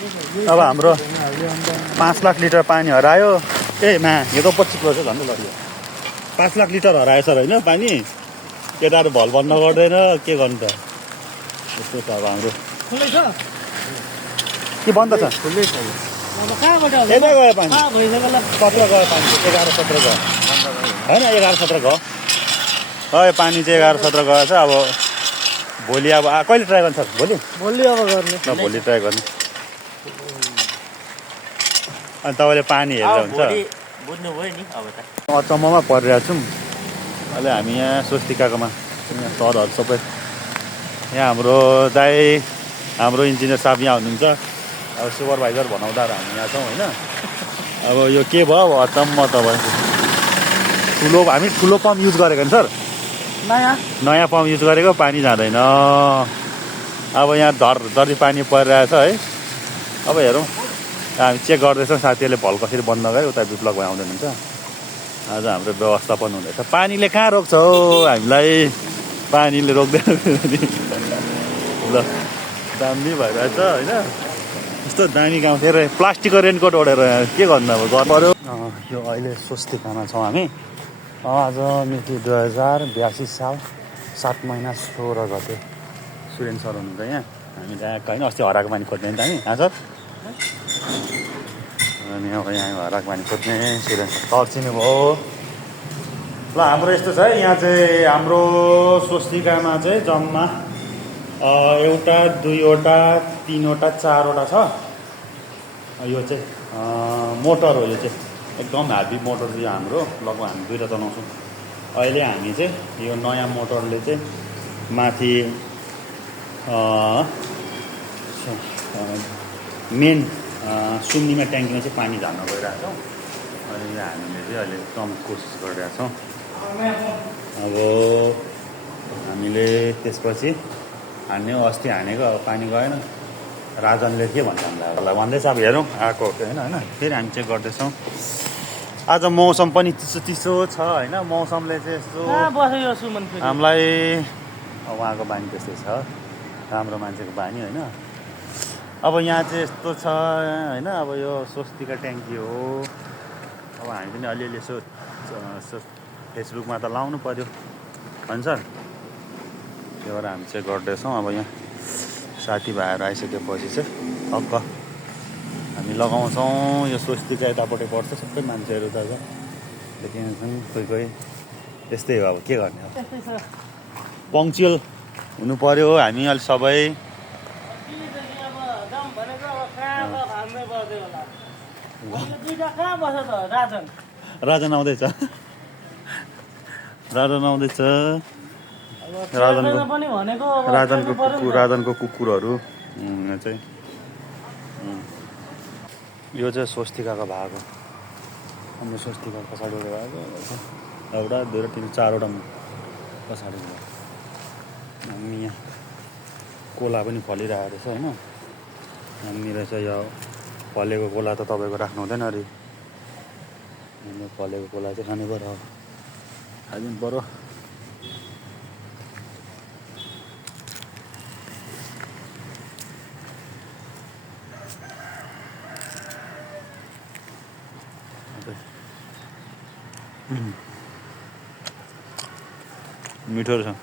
अब हाम्रो 5 लाख लिटर पानी हरायो। यो त 25 वर्ष झन्डै लड्यो। 5 लाख लिटर हराएछ र होइन पानी। केटाहरू भल बन्द गर्दैन के गर्नु त। यस्तो छ अब हाम्रो। के बन्द छ? यता गयो पानी। 17 गयो पानी। 11-17 गयो होइन, 11-17 गयो। पानी चाहिँ 11-17 गएछ। अब भोलि अब कहिले ट्राई गर्नु सक्छ? भोलि अब गर्ने। भोलि ट्राई गर्ने। अनि तपाईँले पानी हेरेर हुन्छ। बुझ्नुभयो नि अब त। अचम्ममा परिरहेको छौँ। अहिले हामी यहाँ स्वस्तिकाकोमा यहाँ सरहरू सबै यहाँ हाम्रो दाइ हाम्रो इन्जिनियर साहब यहाँ हुनुहुन्छ। अब सुपरभाइजर भनाउँदा हामी यहाँ छौँ होइन। अब यो के भयो अब अचम्म तपाईँको हामी ठुलो पम्प युज गरेको नि सर। नयाँ पम्प युज गरेको पानी जाँदैन। अब यहाँ धरधरी पानी परिरहेछ है। अब हेरौँ हामी चेक गर्दैछौँ। साथीहरूले भल कसरी बन्द गयो उता विप्लव भाइ आउँदै हुनुहुन्छ। आज हाम्रो व्यवस्थापन हुँदैछ। पानीले कहाँ रोक्छ हो हामीलाई? पानीले रोक्दैन ल दामी भइरहेछ होइन। यस्तो दामी गाउँ थियो र प्लास्टिकको रेनकोट ओढेर के गर्नु अब गर्नु पऱ्यो। यो अहिले स्वस्तिकामा छौँ हामी। आज मिति 2082 साल 7 महिना 16 गते। सुरेन सर हुनुहुन्छ यहाँ। हामी त्यहाँ होइन अस्ति हराएको पानी खोज्ने नि त हामी सर। अनि अब यहाँ हराएको पानी खोज्ने सुरेन सर तर्सिनु भयो। ल हाम्रो यस्तो छ है। यहाँ चाहिँ हाम्रो स्वस्तिकामा चाहिँ जम्मा 1, 2, 3, 4वटा छ। यो चाहिँ मोटर हो। यो चाहिँ एकदम ह्याभी मोटर चाहिँ हाम्रो। लगभग हामी 2टा चलाउँछौँ अहिले। हामी चाहिँ यो नयाँ मोटरले चाहिँ माथि मेन सुम्निमा ट्याङ्कीमा चाहिँ पानी झार्न गइरहेको छौँ। अनि हामीले चाहिँ अहिले एकदम कोसिस गरिरहेको छौँ। अब हामीले त्यसपछि हान्ने अस्ति हानेको अब पानी गएन। राजनले के भन्छ हामीलाई भन्दैछ अब हेरौँ आएको हो कि होइन। फेरि हामी चेक गर्दैछौँ। आज मौसम पनि चिसो छ होइन। मौसमले चाहिँ यस्तो हामीलाई उहाँको बानी त्यस्तै छ। राम्रो मान्छेको बानी होइन। अब यहाँ चाहिँ यस्तो छ होइन। अब यो स्वस्तिका ट्याङ्की हो। अब हामी पनि अलिअलि यसो फेसबुकमा त लाउनु पऱ्यो होइन सर। त्यो भएर हामी चाहिँ गर्दैछौँ। अब यहाँ साथीभाइहरू आइसकेपछि चाहिँ हक्क हामी लगाउँछौँ। यो स्वस्तिका यतापट्टि पर्छ सबै मान्छेहरू त देखिन्छन्। कोही यस्तै हो। अब के गर्ने अब पङ्क्चुअल हुनु पऱ्यो हामी अहिले सबै। राजन आउँदैछ। राजनको कुकुरहरू चाहिँ यो चाहिँ स्वस्तिकाको भाग हो। हाम्रो स्वस्तिका पछाडिबाट भएको 1, 2, 3, 4वटा पछाडि भयो। हामी यहाँ कोला पनि फलिरहेको रहेछ होइन। हामी रहेछ यो फलेको कोला त तपाईँको राख्नु हुँदैन अरे। फलेको कोला चाहिँ खानु पऱ्यो। खाइदिनु पऱ्यो। मिठो रहेछ।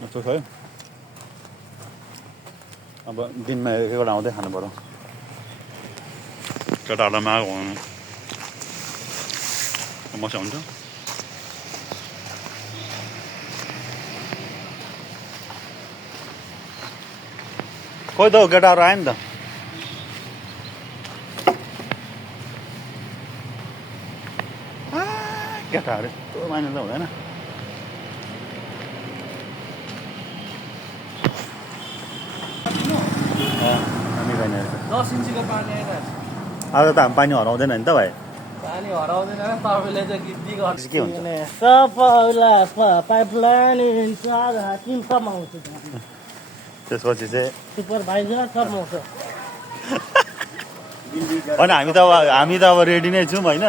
यस्तो छ है। अब दिनमा 1-1वटा आउँदै खानु पऱ्यो। केटाहरूलाई माग हुनु समस्या हुन्छ। खोइ त केटाहरू आयो नि त। केटाहरू यस्तो माने त हुँदैन। आज त हामी पानी हराउँदैन नि त भाइ। पानी हराउँदैन तपाईँले चाहिँ गिद्दी गर्छ के हुन्छ? सबैला पाइपलाइन इन्चार्ज हाकिम सब आउँछ त्यसपछि चाहिँ सुपरभाइजर सब आउँछ होइन हामी त अब रेडी नै छौँ होइन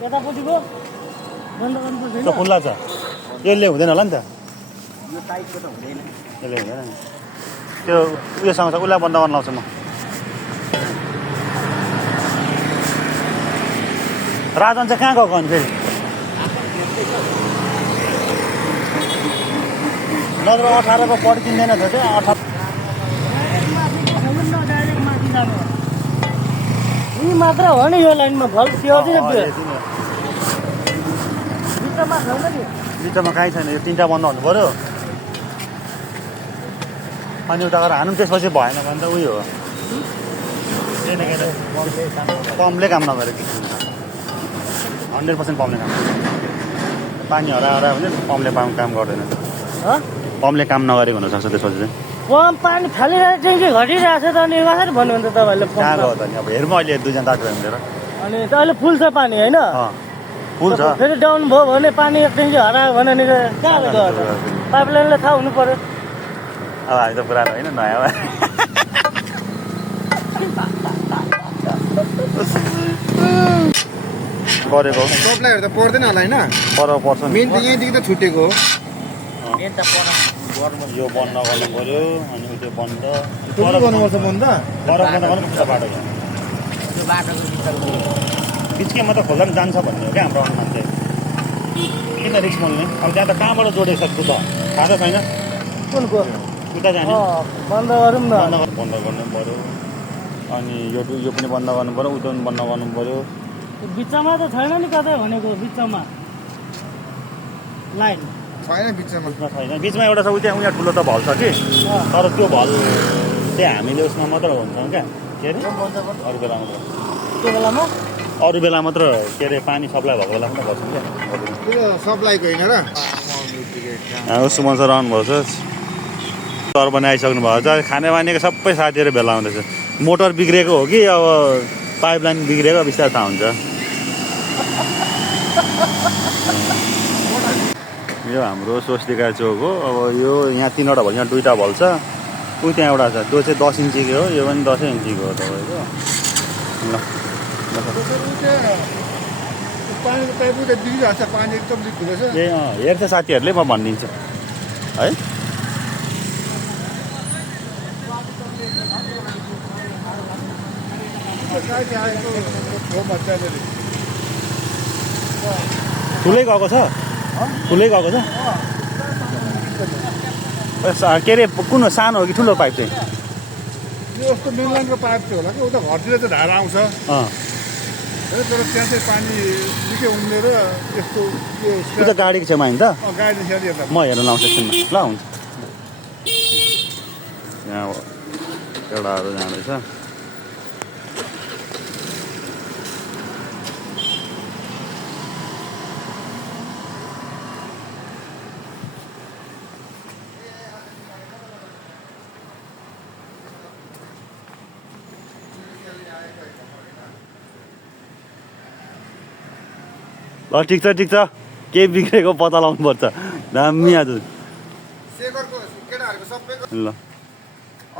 केटापट्टिको बन्द गर्नुपर्छ त्यो खुल्ला छ यसले हुँदैन होला नि त यो टाइपको त हुँदैन यसले हुँदैन नि त्यो उयोसँग छ उसलाई बन्द गर्न लाउँछु म राजन चाहिँ कहाँ गएको अनि फेरि नत्र 18 पड्किँदैन थियो त्यो 18 यी मात्र हो नि यो लाइनमा फल त्यो चाहिँ भित्रमा छैन नि भित्रमा कहीँ छैन यो 3टा बन्द हुनु पऱ्यो अनि उता गएर हानु त्यसपछि भएन भने त उयो हो पम्पले काम नगरेको 100% पम्पले काम पानी हरा भने पम्पले काम गर्दैन पम्पले काम नगरेको हुनसक्छ त्यसपछि चाहिँ पम्प पानी फालिरहेको चाहिँ के घटिरहेको छ त अनि कसरी भन्नु भने त तपाईँहरूले कहाँ गयो त नि अब हेरौँ अहिले 2 जना दाजु मिलेर अनि अहिले फुल छ पानी होइन फुल छ फेरि डाउन भयो भने पानी एक ट्याङ्की हरायो भने नि कहाँ गयो त पाइपलाइनलाई थाहा हुनु पर्यो अब हामी त पुरानो होइन नयाँ गरेको सबलाई त पर्दैन होला होइन पर पर्छ नि मेन त यहीँदेखि त छुटेको हो यो बन्द गर्नु पऱ्यो अनि त्यो बन्द टोटल गर्नुपर्छ बन्द बरफ बन्द गर्नु पर्छ बाटो त्यो बाटोको बिचमा त खोल्दा पनि जान्छ भन्ने हो क्या हाम्रो अनुमान चाहिँ किन रिक्स बोल्ने अब त्यहाँ त कहाँबाट जोडेको छ त थाहा त छैन कुनको उता जाने बन्द गरौँ न बन्द गर्नु पऱ्यो अनि यो पनि बन्द गर्नु पऱ्यो उता पनि बन्द गर्नु पऱ्यो बिचमा त छैन नि कतै भनेको बिचमा लाइन छैन बिचमा छैन बिचमा एउटा छ उहाँ ठुलो त भल छ कि तर त्यो भल चाहिँ हामीले उसमा मात्र हुन्छ क्या के अरे अरू बेला मात्र त्यो बेलामा अरू बेला मात्र के अरे पानी सप्लाई भएको बेला मात्र गर्छौँ क्या त्यो सप्लाईको होइन र सुमन सर आउनुभएको छ सर पनि आइसक्नु भएको छ खाने बानीको सबै साथीहरू भेला आउँदैछ मोटर बिग्रेको हो कि अब पाइपलाइन बिग्रेको बिस्तारै थाहा हुन्छ यो हाम्रो स्वस्तिका चोक हो अब यो यहाँ 3वटा भल यहाँ 2टा भल छ ऊ त्यहाँ एउटा छ त्यो चाहिँ 10 इन्चीको हो यो पनि 10 इन्चीको हो तपाईँको ल पानीको पाइप त बिग्रिरहेको छ पानी एकदम लिक हुँदैछ ए हेर्छ साथीहरूले म भनिदिन्छु है ठुलै गएको छ ठुलै गएको छ के अरे कुन सानो हो कि ठुलो पाइप चाहिँ यो जस्तो मेनलाइनको पाइप थियो होला कि उता घरतिर चाहिँ धारा आउँछ तर त्यहाँ चाहिँ पानी निकै उम्लेर यस्तो उता गाडीको छेउमा होइन त गाडी स्याहार म हेर्न लाउँछु एकछिनमा ल हुन्छ यहाँ एउटाहरू जाँदैछ ल ठिक छ केही बिग्रेको पत्ता लगाउनुपर्छ दामी आज शेखरको केटाहरूको सबैको ल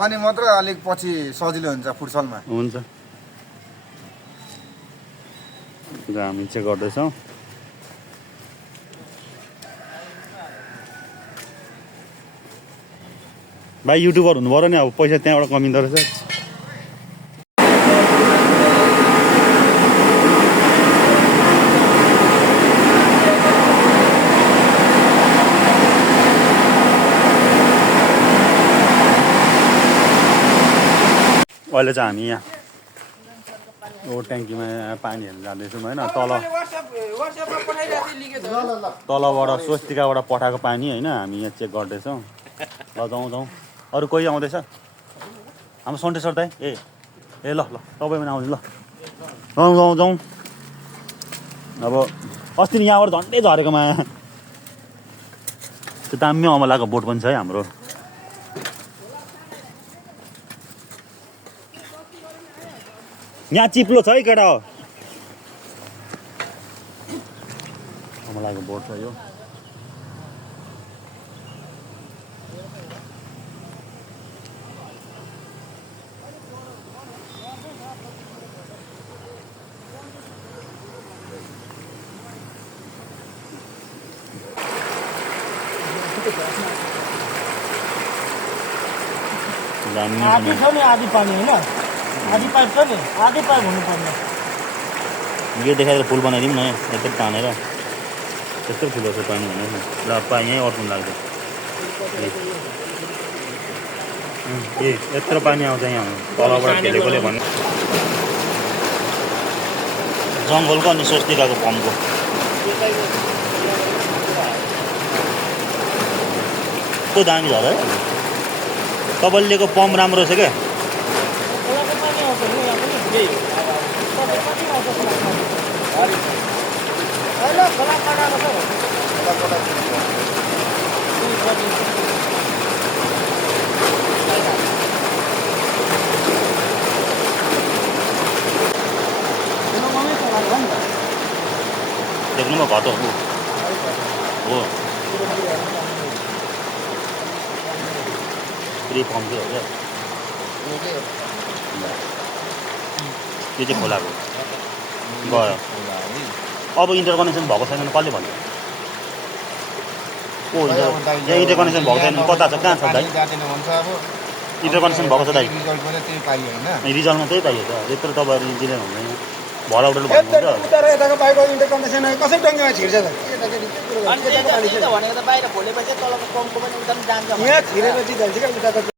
अनि मात्र अलिक पछि सजिलो हुन्छ फुटसलमा हुन्छ हामी चाहिँ गर्दैछौँ भाइ युट्युबर हुनु पऱ्यो नि अब पैसा त्यहाँबाट कमिँदो रहेछ अहिले चाहिँ हामी यहाँ ट्याङ्कीमा पानीहरू जाँदैछौँ होइन तलबाट स्वस्तिकाबाट पठाएको पानी होइन हामी यहाँ चेक गर्दैछौँ ल जाउँ अरू कोही आउँदैछ हाम्रो सन्टे सर दाइ ए ल तपाईँ पनि आउने ल जाउँ अब अस्ति नि यहाँबाट झन्डै झरेकोमा त्यो दामी अमलाको बोट पनि छ है हाम्रो यहाँ चिप्लो छ है केटा तलको बोर्ड छ यो आधी छ नि आधी पानी होइन आधी पाइप छ नि आधी पाइप हुनुपर्ने यो देखाएर पुल बनाइदिउँ न यत्रो तानेर त्यस्तो ठुलो छ पानी हुँदैन ल पा यहीँ अट्नु लाग्छ ए यत्रो पानी आउँछ यहाँ तलबाट खेलेकोले भन्नु जङ्गलको अनि स्वस्तिकाको पम्पको कस्तो दामी छ है तपाईँले लिएको पम्प राम्रो छ क्या खोलाको पानी आउँछ नि यहाँ पनि खोलाको पानी आउँछ होइन खोला काटाएको देख्नुमा घटो हो फ्री पम्प चाहिँ हो क्या त्यो चाहिँ खोलाको गयो अब इन्टर कनेक्सन भएको छैन भने कसले भन्छ को यहाँ इन्टर कनेक्सन भएको छैन कता छ कहाँ छ दाइ इन्टर कनेक्सन भएको छ दाइ रिजल्टमा त्यही पाइयो त यत्रो तपाईँहरू इन्जिनियर हुँदैन भल आउटरले भन्नुहुन्छ यताको बाहिर इन्टर कनेक्सन कसरी टङ्कीमा छिर्छ त भनेको त बाहिर खोलेपछि तलको पम्पको पनि उता पनि जान्छ यहाँ छिरेपछि जान्छ क्या उताको